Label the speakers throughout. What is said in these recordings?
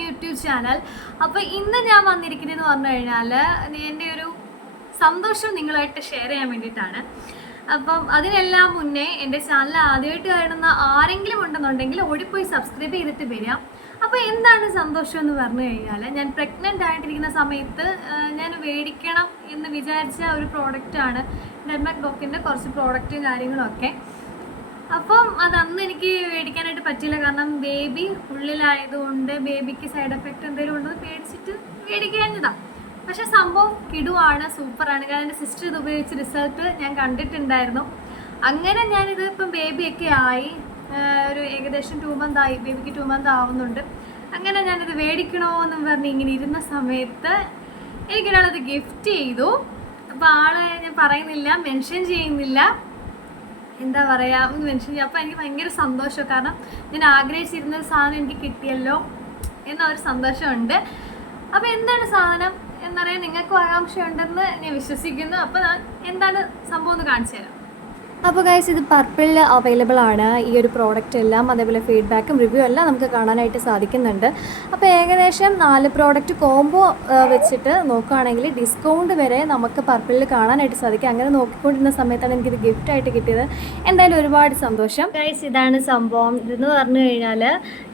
Speaker 1: YouTube channel അപ്പോൾ ഇന്ന് ഞാൻ വന്നിരിക്കുന്നതെന്ന് പറഞ്ഞു കഴിഞ്ഞാൽ എന്റെ ഒരു സന്തോഷം നിങ്ങളായിട്ട് ഷെയർ ചെയ്യാൻ വേണ്ടിയിട്ടാണ്. അപ്പം അതിനെല്ലാം മുന്നേ എന്റെ ചാനൽ ആദ്യമായിട്ട് കാണുന്ന ആരെങ്കിലും ഉണ്ടെന്നുണ്ടെങ്കിൽ ഓടിപ്പോയി സബ്സ്ക്രൈബ് ചെയ്തിട്ട് വരിക. അപ്പോൾ എന്താണ് സന്തോഷം എന്ന് പറഞ്ഞു കഴിഞ്ഞാൽ ഞാൻ പ്രഗ്നന്റ് ആയിട്ടിരിക്കുന്ന സമയത്ത് ഞാൻ മേടിക്കണം എന്ന് വിചാരിച്ച ഒരു പ്രോഡക്റ്റാണ് ഡെൻമാക് ഡോക്കിന്റെ കുറച്ച് പ്രോഡക്റ്റും കാര്യങ്ങളൊക്കെ അപ്പം അത് അന്ന് എനിക്ക് മേടിക്കാനായിട്ട് പറ്റില്ല കാരണം ബേബി ഉള്ളിലായതുകൊണ്ട് ബേബിക്ക് സൈഡ് എഫക്റ്റ് എന്തെങ്കിലും ഉണ്ടോ പേടിച്ചിട്ട് മേടിക്കാഞ്ഞതാണ് പക്ഷെ സംഭവം കിടുവാണ് സൂപ്പറാണ്. കാരണം എന്റെ സിസ്റ്റർ ഇത് ഉപയോഗിച്ച് റിസൾട്ട് ഞാൻ കണ്ടിട്ടുണ്ടായിരുന്നു. അങ്ങനെ ഞാനിത് ഇപ്പം ബേബിയൊക്കെ ആയി. ഒരു ഏകദേശം ടു മന്ത് ആയി. ബേബിക്ക് ടു മന്ത് ആവുന്നുണ്ട്. അങ്ങനെ ഞാനിത് മേടിക്കണോ എന്നും പറഞ്ഞ് ഇങ്ങനെ ഇരുന്ന സമയത്ത് എനിക്കൊരാളത് ഗിഫ്റ്റ് ചെയ്തു. അപ്പോൾ ആൾ ഞാൻ പറയുന്നില്ല മെൻഷൻ ചെയ്യുന്നില്ല. എന്താ പറയാ മെൻഷൻ ചെയ്യാം അപ്പൊ എനിക്ക് ഭയങ്കര സന്തോഷം. കാരണം ഞാൻ ആഗ്രഹിച്ചിരുന്ന ഒരു സാധനം എനിക്ക് കിട്ടിയല്ലോ എന്ന ഒരു സന്തോഷമുണ്ട്. അപ്പോൾ എന്താണ് സാധനം? എന്നറിയാൻ നിങ്ങൾക്കും ആകാംക്ഷയുണ്ടെന്ന് ഞാൻ വിശ്വസിക്കുന്നു. അപ്പോൾ എന്താണ് സംഭവം എന്ന് കാണിച്ചു തരാം.
Speaker 2: അപ്പോൾ ഗൈസ് ഇത് പർപ്പിളിൽ അവൈലബിൾ ആണ്. ഈ ഒരു പ്രോഡക്റ്റ് എല്ലാം അതേപോലെ ഫീഡ്ബാക്കും റിവ്യൂ എല്ലാം നമുക്ക് കാണാനായിട്ട് സാധിക്കുന്നുണ്ട്. അപ്പോൾ ഏകദേശം നാല് പ്രോഡക്റ്റ് കോംബോ വെച്ചിട്ട് നോക്കുകയാണെങ്കിൽ ഡിസ്കൗണ്ട് വരെ നമുക്ക് പർപ്പിളിൽ കാണാനായിട്ട് സാധിക്കും. അങ്ങനെ നോക്കിക്കൊണ്ടിരുന്ന സമയത്താണ് എനിക്കിത് ഗിഫ്റ്റ് ആയിട്ട് കിട്ടിയത്. എന്തായാലും ഒരുപാട് സന്തോഷം.
Speaker 1: ഗൈസ് ഇതാണ് സംഭവം. ഇതെന്ന് പറഞ്ഞു കഴിഞ്ഞാൽ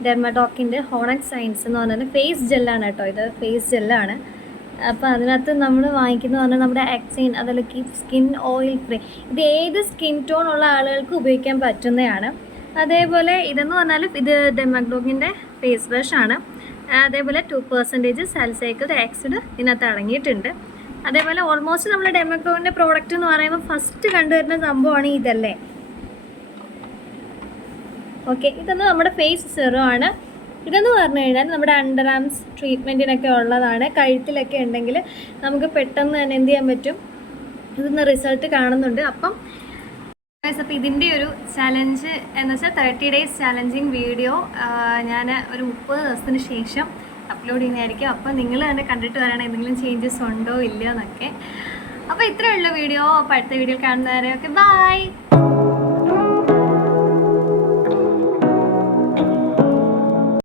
Speaker 1: ഡെർമഡോക്കിന്റെ ഹോണക് സയൻസ് എന്ന് പറഞ്ഞാൽ ഫേസ് ജെല്ലാണ് കേട്ടോ ഇത്. ഫേസ് ജെല്ലാണ് അപ്പോൾ അതിനകത്ത് നമ്മൾ വാങ്ങിക്കുന്ന പറഞ്ഞാൽ നമ്മുടെ ആക്സൈൻ അതുപോലെ കീപ് സ്കിൻ ഓയിൽ ഫ്രീ ഇത് ഏത് സ്കിൻ ടോൺ ഉള്ള ആളുകൾക്ക് ഉപയോഗിക്കാൻ പറ്റുന്നതാണ്. അതേപോലെ ഇതെന്ന് പറഞ്ഞാൽ ഇത് ഡെമഗ്ലോഗിന്റെ ഫേസ് വാഷ് ആണ്. അതേപോലെ ടു പെർസെന്റേജ് സാൽസൈക്കിൾ ആക്സിഡ് ഇതിനകത്ത് അടങ്ങിയിട്ടുണ്ട്. അതേപോലെ ഓൾമോസ്റ്റ് നമ്മൾ ഡെമഗ്ലോഗിന്റെ പ്രോഡക്റ്റ് എന്ന് പറയുമ്പോൾ ഫസ്റ്റ് കണ്ടുവരുന്ന സംഭവമാണ് ഇതല്ലേ? ഓക്കെ ഇതൊന്ന് നമ്മുടെ ഫേസ് സെറോ ആണ്. ഇതെന്ന് പറഞ്ഞു കഴിഞ്ഞാൽ നമ്മുടെ അണ്ടർ ആംസ് ട്രീറ്റ്മെന്റിനൊക്കെ ഉള്ളതാണ്. കഴുത്തിലൊക്കെ ഉണ്ടെങ്കിൽ നമുക്ക് പെട്ടെന്ന് തന്നെ എന്ത് ചെയ്യാൻ പറ്റും? ഇതിന്ന് റിസൾട്ട് കാണുന്നുണ്ട്. അപ്പം അപ്പോൾ ഇതിന്റെ ഒരു ചലഞ്ച് എന്ന് വെച്ചാൽ തേർട്ടി ഡേയ്സ് ചലഞ്ചിങ് വീഡിയോ ഞാൻ ഒരു മുപ്പത് ദിവസത്തിന് ശേഷം അപ്ലോഡ് ചെയ്യുന്നതായിരിക്കും. അപ്പോൾ നിങ്ങൾ തന്നെ കണ്ടിട്ട് പറയണം എന്തെങ്കിലും ചേഞ്ചസ് ഉണ്ടോ ഇല്ലയോ എന്നൊക്കെ അപ്പോൾ ഇത്രയുള്ള വീഡിയോ അപ്പോൾ അടുത്ത വീഡിയോ കാണുന്നവരെ ഓക്കെ ബൈ